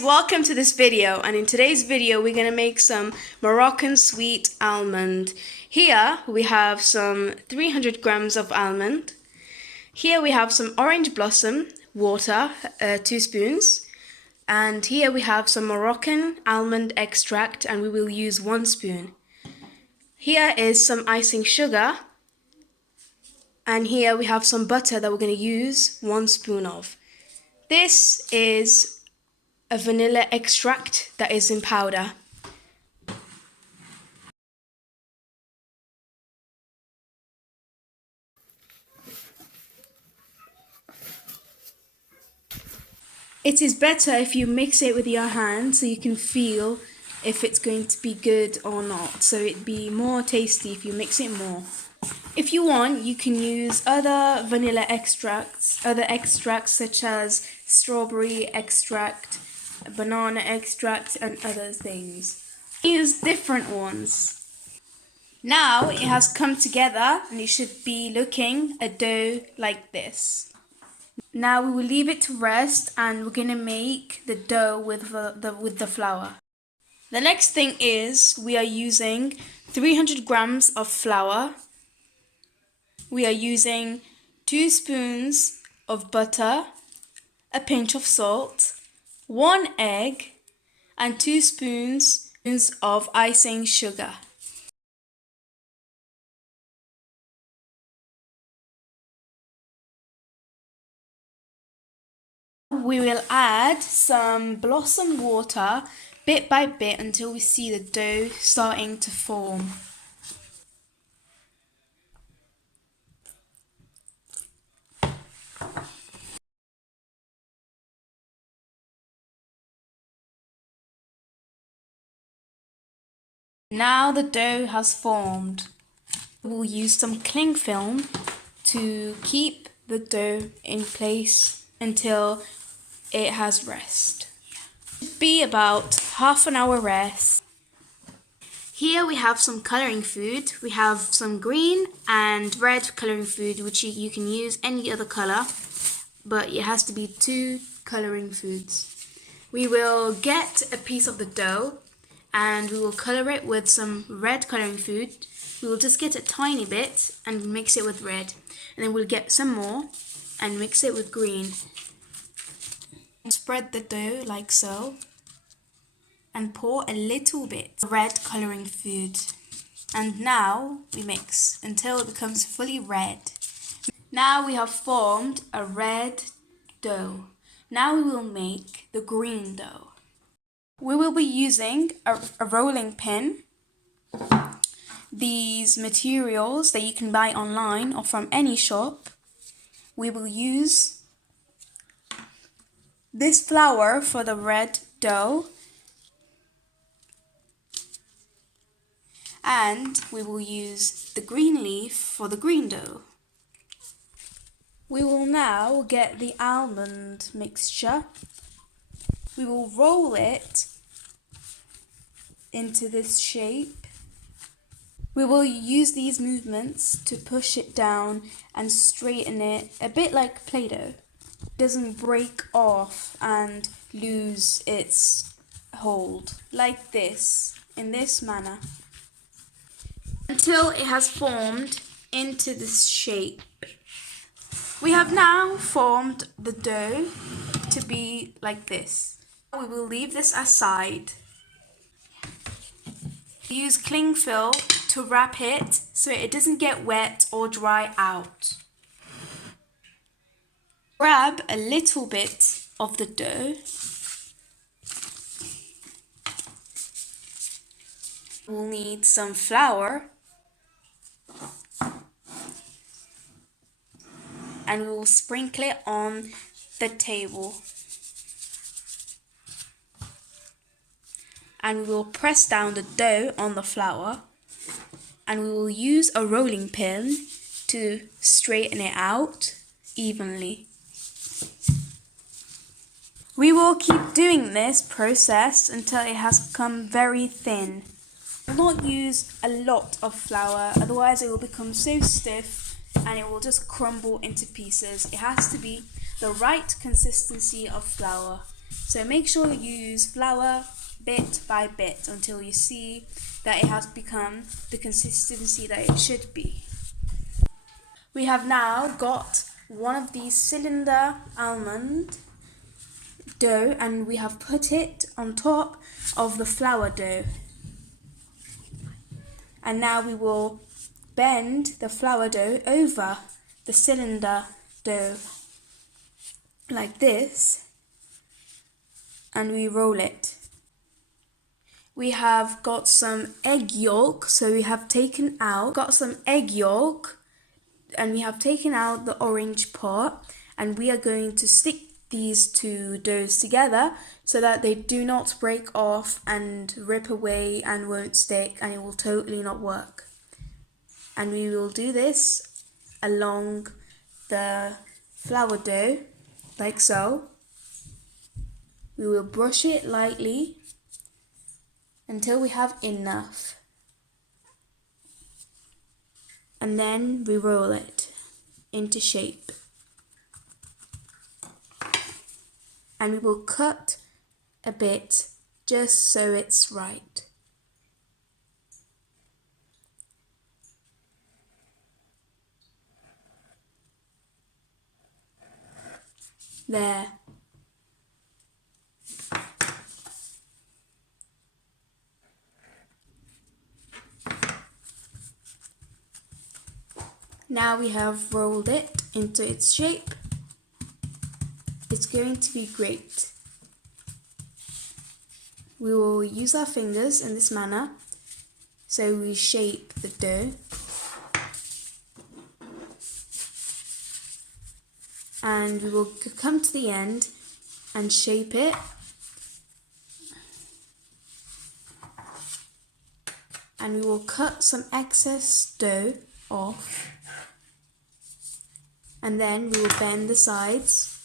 guys, welcome to this video, and in today's video we're going to make some Moroccan sweet almond. Here we have some 300 grams of almond. Here we have some orange blossom water, 2 spoons. And here we have some Moroccan almond extract, and we will use 1 spoon. Here is some icing sugar, and here we have some butter that we're going to use 1 spoon of. This is a vanilla extract that is in powder. It is better if you mix it with your hand so you can feel if it's going to be good or not. So it'd be more tasty if you mix it more. If you want, you can use other vanilla extracts, other extracts such as strawberry extract, banana extract, and other things. Use different ones. Now it has come together and it should be looking a dough like this. Now we will leave it to rest, and we're gonna make the dough with the flour. The next thing is we are using 300 grams of flour. We are using 2 spoons of butter, a pinch of salt, 1 egg, and 2 spoons of icing sugar. We will add some blossom water bit by bit until we see the dough starting to form. Now the dough has formed. We'll use some cling film to keep the dough in place until it has rest. Be about half an hour rest. Here we have some colouring food. We have some green and red colouring food, which you can use any other colour, but it has to be 2 colouring foods. We will get a piece of the dough and we will colour it with some red colouring food. We will just get a tiny bit and mix it with red, and then we'll get some more and mix it with green. Spread the dough like so and pour a little bit of red colouring food, and now we mix until it becomes fully red. Now we have formed a red dough. Now we will make the green dough. We will be using a rolling pin. These materials that you can buy online or from any shop. We will use this flour for the red dough, and we will use the green leaf for the green dough. We will now get the almond mixture. We will roll it into this shape. We will use these movements to push it down and straighten it a bit like Play-Doh. It doesn't break off and lose its hold, like this, in this manner, until it has formed into this shape. We have now formed the dough to be like this. We will leave this aside. Use cling film to wrap it so it doesn't get wet or dry out. Grab a little bit of the dough. We'll need some flour, and we will sprinkle it on the table. And we will press down the dough on the flour, and we will use a rolling pin to straighten it out evenly. We will keep doing this process until it has become very thin. Do not use a lot of flour, otherwise it will become so stiff and it will just crumble into pieces. It has to be the right consistency of flour. So make sure you use flour bit by bit until you see that it has become the consistency that it should be. We have now got one of these cylinder almond dough and we have put it on top of the flour dough. And now we will bend the flour dough over the cylinder dough like this, and we roll it. We have got some egg yolk, so we have got some egg yolk and we have taken out the orange part, and we are going to stick these two doughs together so that they do not break off and rip away and won't stick, and it will totally not work. And we will do this along the flour dough like so. We will brush it lightly until we have enough, and then we roll it into shape. And we will cut a bit just so it's right. There. Now we have rolled it into its shape. It's going to be great. We will use our fingers in this manner so we shape the dough. And we will come to the end and shape it. And we will cut some excess dough off. And then we will bend the sides.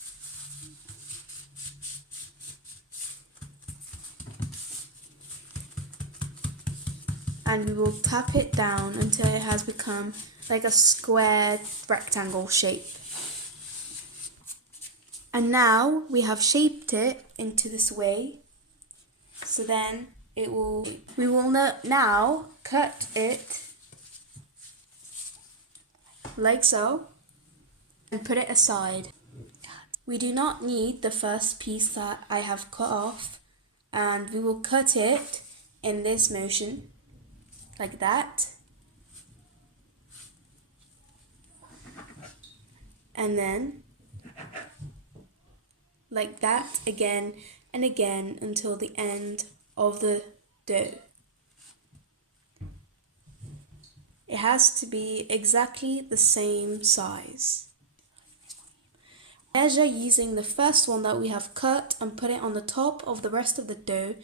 And we will tap it down until it has become like a square rectangle shape. And now we have shaped it into this way. So then we will now cut it like so and put it aside. We do not need the first piece that I have cut off, and we will cut it in this motion like that, and then like that again and again until the end of the dough. It has to be exactly the same size. Measure using the first one that we have cut and put it on the top of the rest of the dough,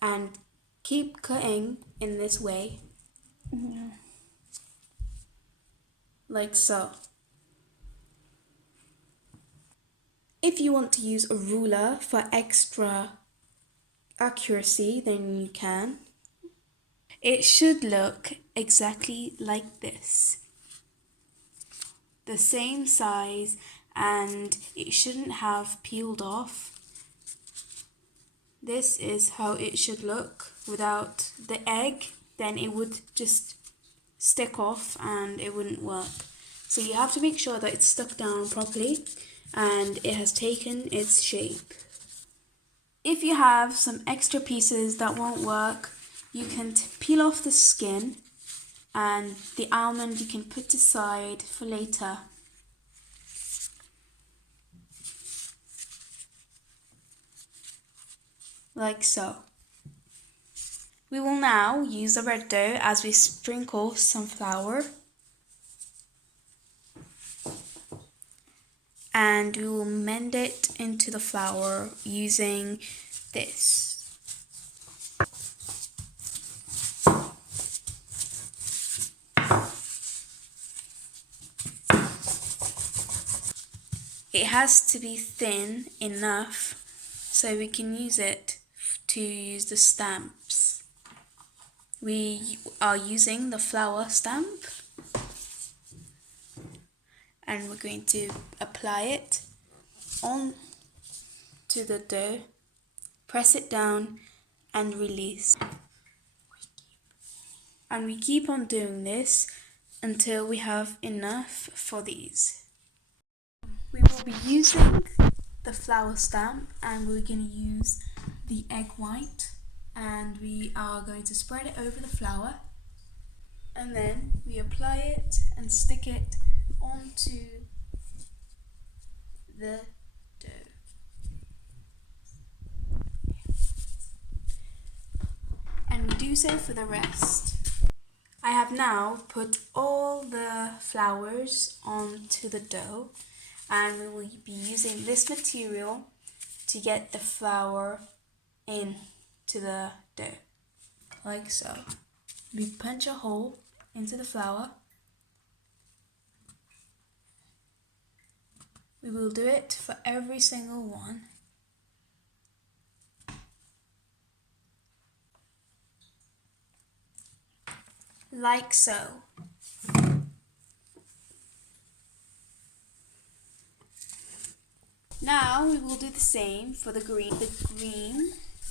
and keep cutting in this way. Like so. If you want to use a ruler for extra accuracy, then you can. It should look exactly like this. The same size, and it shouldn't have peeled off. This is how it should look without the egg, then it would just stick off and it wouldn't work. So you have to make sure that it's stuck down properly and it has taken its shape. If you have some extra pieces that won't work, you can peel off the skin, and the almond you can put aside for later. Like so. We will now use the red dough as we sprinkle some flour. And we will mend it into the flour using this. It has to be thin enough so we can use it to use the stamps. We are using the flour stamp, and we're going to apply it on to the dough press it down and release. And we keep on doing this until we have enough for these. We will be using the flour stamp, and we're going to use the egg white, and we are going to spread it over the flour, and then we apply it and stick it onto the dough. And we do so for the rest. I have now put all the flours onto the dough, and we will be using this material to get the flour into the dough, like so. We punch a hole into the flour. We will do it for every single one. Like so. Now we will do the same for the green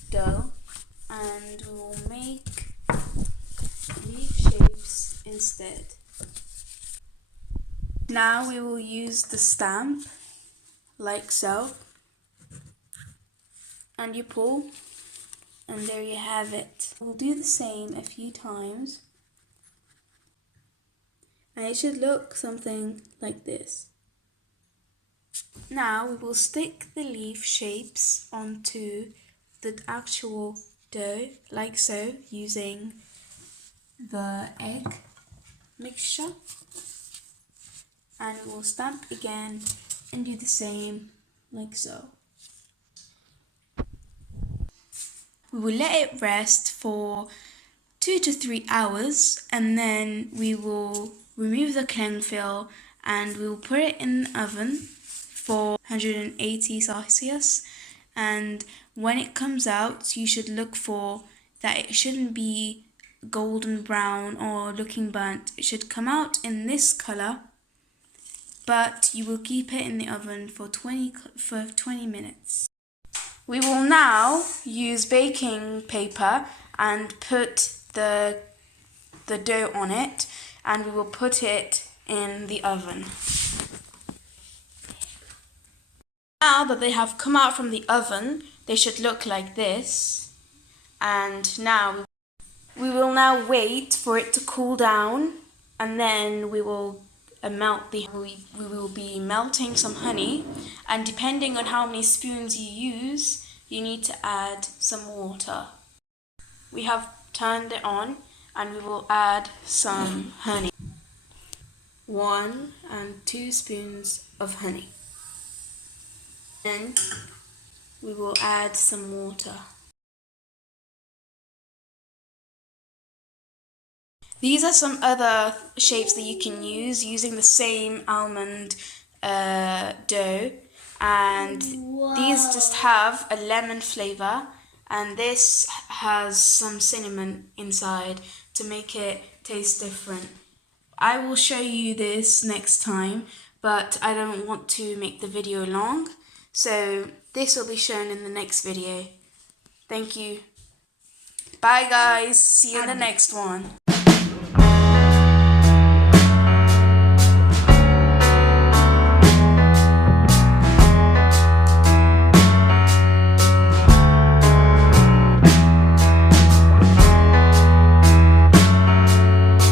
dough, and we will make leaf shapes instead. Now we will use the stamp, like so, and you pull, and there you have it. We'll do the same a few times, and it should look something like this. Now we will stick the leaf shapes onto the actual dough, like so, using the egg mixture, and we will stamp again and do the same, like so. We will let it rest for 2 to 3 hours, and then we will remove the cling film and we will put it in the oven for 180 Celsius. And when it comes out, you should look for that it shouldn't be golden brown or looking burnt. It should come out in this color, but you will keep it in the oven for 20 minutes. We will now use baking paper and put the dough on it, and we will put it in the oven. Now that they have come out from the oven, they should look like this. And now we will now wait for it to cool down, and then we will we will be melting some honey, and depending on how many spoons you use, you need to add some water. We have turned it on, and we will add some honey. 1 and 2 spoons of honey. Then we will add some water. These are some other shapes that you can use using the same almond dough, and these just have a lemon flavor, and this has some cinnamon inside to make it taste different. I will show you this next time, but I don't want to make the video long, so this will be shown in the next video. Thank you. Bye guys, see you in the next one.